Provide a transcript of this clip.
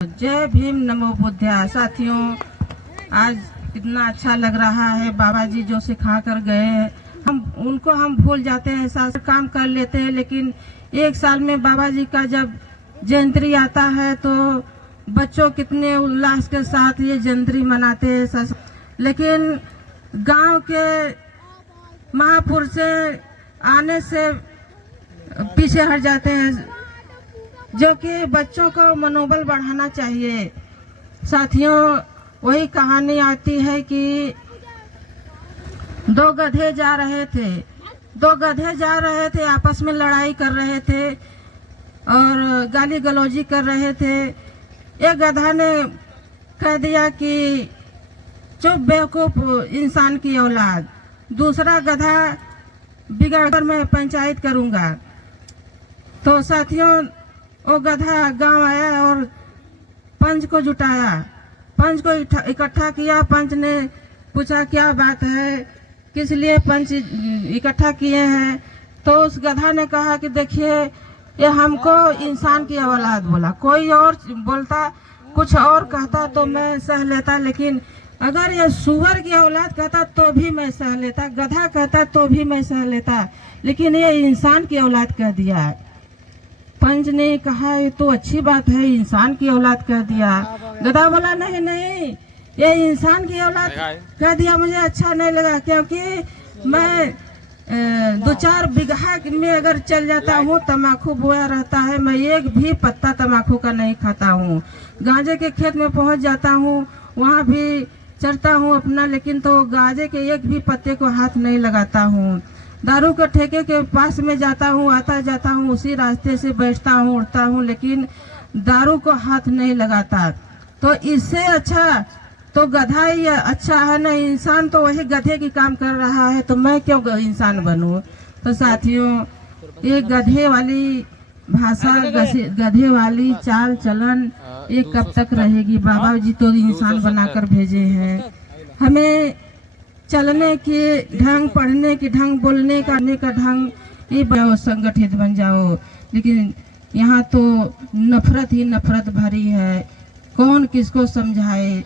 जय भीम नमो बुद्धाय। साथियों, आज कितना अच्छा लग रहा है। बाबा जी जो सिखा कर गए हैं, हम भूल जाते हैं, साथ काम कर लेते हैं, लेकिन एक साल में बाबा जी का जब जयंती आता है तो बच्चों कितने उल्लास के साथ ये जयंती मनाते हैं। लेकिन गांव के महापुरुष से आने से पीछे हट जाते हैं, जो कि बच्चों को मनोबल बढ़ाना चाहिए। साथियों, वही कहानी आती है कि दो गधे जा रहे थे, आपस में लड़ाई कर रहे थे और गाली गलौजी कर रहे थे। एक गधा ने कह दिया कि चुप बेवकूफ इंसान की औलाद। दूसरा गधा बिगड़कर मैं पंचायत करूंगा। तो साथियों, वो गधा गांव आया और पंच को जुटाया, पंच को इकट्ठा किया। पंच ने पूछा क्या बात है, किस लिए पंच इकट्ठा किए हैं। तो उस गधा ने कहा कि देखिए, ये हमको इंसान की औलाद बोला। कोई और बोलता, कुछ और कहता तो मैं सह लेता, लेकिन अगर ये सुअर की औलाद कहता तो भी मैं सह लेता, गधा कहता तो भी मैं सह लेता, लेकिन ये इंसान की औलाद कह दिया है। पंच ने कहा ये तो अच्छी बात है, इंसान की औलाद कह दिया। गधा बोला नहीं नहीं, ये इंसान की औलाद कह दिया मुझे अच्छा नहीं लगा, क्योंकि मैं 2-4 बीघा में अगर चल जाता हूँ, तम्बाकू बोया रहता है, मैं एक भी पत्ता तम्बाकू का नहीं खाता हूँ। गांजे के खेत में पहुँच जाता हूँ, वहाँ भी चरता हूँ अपना, लेकिन तो गांजे के एक भी पत्ते को हाथ नहीं लगाता हूँ। दारू के ठेके के पास में जाता हूँ, आता जाता हूँ, उसी रास्ते से बैठता हूँ, उठता हूँ, लेकिन दारू को हाथ नहीं लगाता। तो इससे अच्छा तो गधा ही अच्छा है ना। इंसान तो वही गधे की काम कर रहा है, तो मैं क्यों इंसान बनूं। तो साथियों, ये गधे वाली भाषा, गधे वाली चाल चलन ये कब तक रहेगी। बाबा जी तो इंसान बनाकर भेजे हैं। हमें चलने के ढंग, पढ़ने के ढंग, बोलने का ढंग, ये संगठित बन जाओ। लेकिन यहाँ तो नफरत ही नफरत भरी है, कौन किसको समझाए।